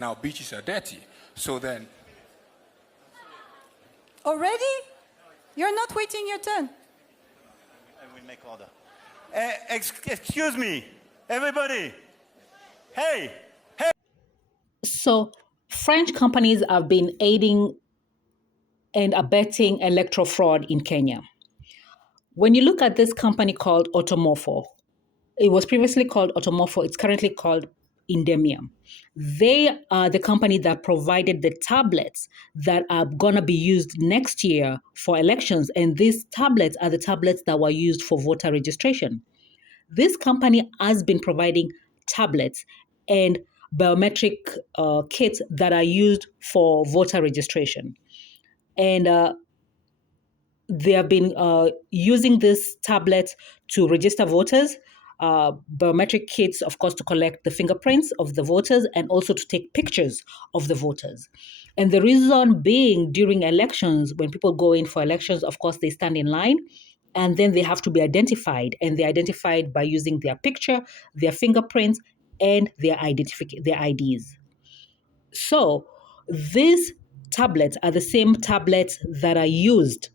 Now beaches are dirty. So then, Already? You're not waiting your turn. I will make order. Excuse me, everybody. Hey. So French companies have been aiding and abetting electoral fraud in Kenya. When you look at this company called Automorpho, it was previously called Automorpho, it's currently called Indemia. They are the company that provided the tablets that are going to be used next year for elections. And these tablets are the tablets that were used for voter registration. This company has been providing tablets and biometric kits that are used for voter registration. And they have been using this tablet to register voters, biometric kits, of course, to collect the fingerprints of the voters and also to take pictures of the voters. And the reason being, during elections, when people go in for elections, of course, they stand in line and then they have to be identified. And they're identified by using their picture, their fingerprints, and their IDs. So these tablets are the same tablets that are used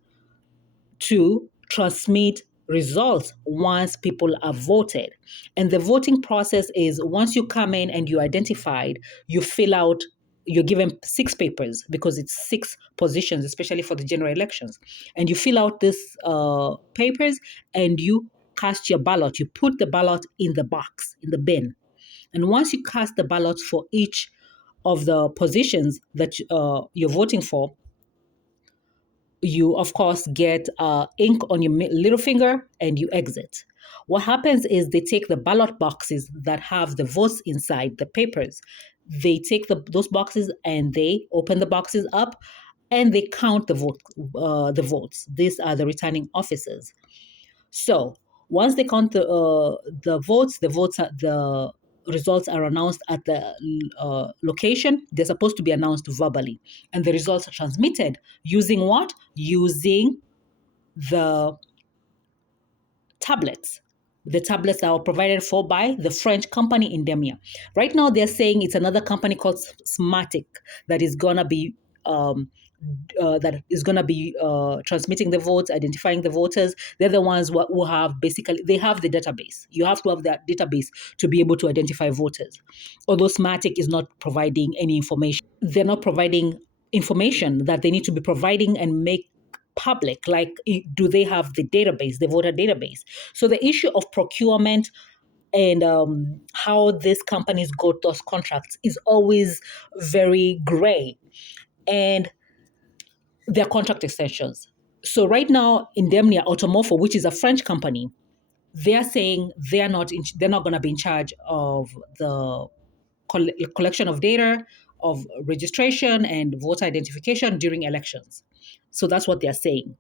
to transmit results once people are voted. And the voting process is once you come in and you're identified, you fill out, you're given 6 papers because it's 6 positions, especially for the general elections. And you fill out these papers and you cast your ballot. You put the ballot in the box, in the bin. And once you cast the ballots for each of the positions that you're voting for, you of course get ink on your little finger and you exit. What happens is they take the ballot boxes that have the votes inside the papers. They take those boxes and they open the boxes up and they count the votes. These are the returning officers. So once they count the votes, the results are announced at the location. They're supposed to be announced verbally, and the results are transmitted using what? Using the tablets. The tablets that are provided for by the French company Indemia. Right now, they're saying it's another company called Smartic that is gonna be transmitting the votes, identifying the voters. They're the ones who have they have the database. You have to have that database to be able to identify voters. Although Smartic is not providing any information. They're not providing information that they need to be providing and make public. Like, do they have the database, the voter database? So the issue of procurement and how these companies got those contracts is always very gray. And their contract extensions. So right now, Indemnia Automorpho, which is a French company, they're saying they're not going to be in charge of the collection of data, of registration and voter identification during elections. So that's what they're saying.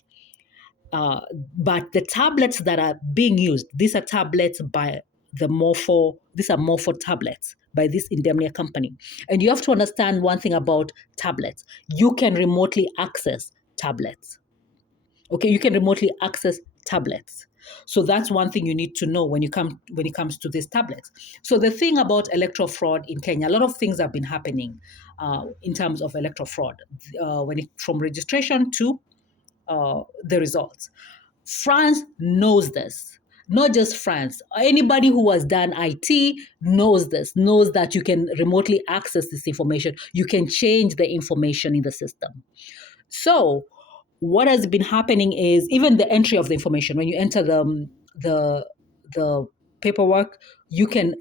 But the tablets that are being used, these are tablets by these are Morpho tablets by this Indemnia company. And you have to understand one thing about tablets. You can remotely access tablets. Okay, you can remotely access tablets. So that's one thing you need to know when it comes to these tablets. So the thing about electoral fraud in Kenya, a lot of things have been happening in terms of electoral fraud, from registration to the results. France knows this. Not just France. Anybody who has done IT knows this, knows that you can remotely access this information. You can change the information in the system. So what has been happening is even the entry of the information, when you enter the paperwork, you can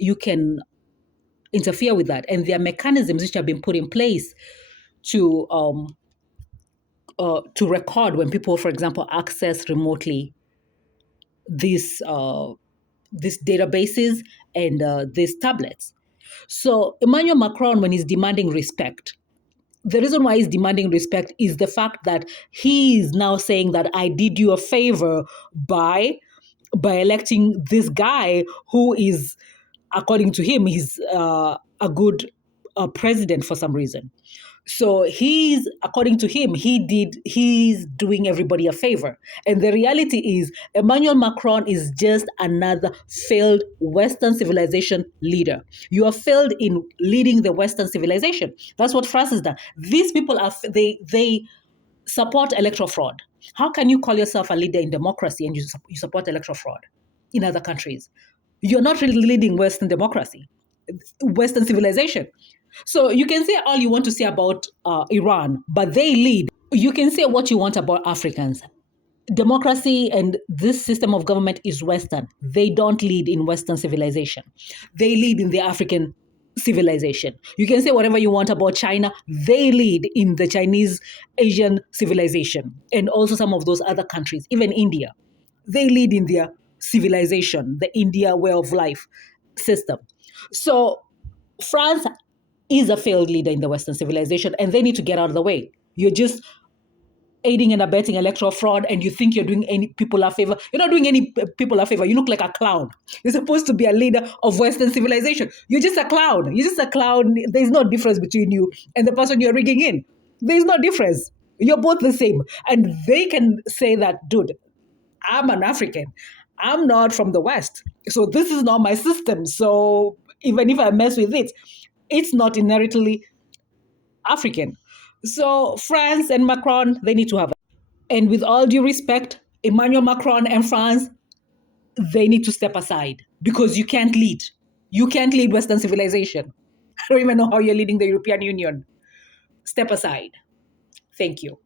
interfere with that. And there are mechanisms which have been put in place to record when people, for example, access remotely these databases and these tablets. So Emmanuel Macron, when he's demanding respect, the reason why he's demanding respect is the fact that he is now saying that I did you a favor by electing this guy who is, according to him, he's a good president for some reason. So he's, according to him, he's doing everybody a favor. And the reality is Emmanuel Macron is just another failed Western civilization leader. You have failed in leading the Western civilization. That's what France has done. These people they support electoral fraud. How can you call yourself a leader in democracy and you support electoral fraud in other countries? You're not really leading Western democracy, Western civilization. So you can say all you want to say about Iran, but they lead. You can say what you want about Africans. Democracy and this system of government is Western. They don't lead in Western civilization. They lead in the African civilization. You can say whatever you want about China. They lead in the Chinese Asian civilization and also some of those other countries, even India. They lead in their civilization, the India way of life system. So France is a failed leader in the Western civilization, and they need to get out of the way. You're just aiding and abetting electoral fraud, and you think you're doing any people a favor. You're not doing any people a favor. You look like a clown. You're supposed to be a leader of Western civilization. You're just a clown. You're just a clown. There's no difference between you and the person you're rigging in. There's no difference. You're both the same. And they can say that, dude, I'm an African. I'm not from the West. So this is not my system. So even if I mess with it, it's not inherently African. So France and Macron, they need to have. And with all due respect, Emmanuel Macron and France, they need to step aside because you can't lead. You can't lead Western civilization. I don't even know how you're leading the European Union. Step aside. Thank you.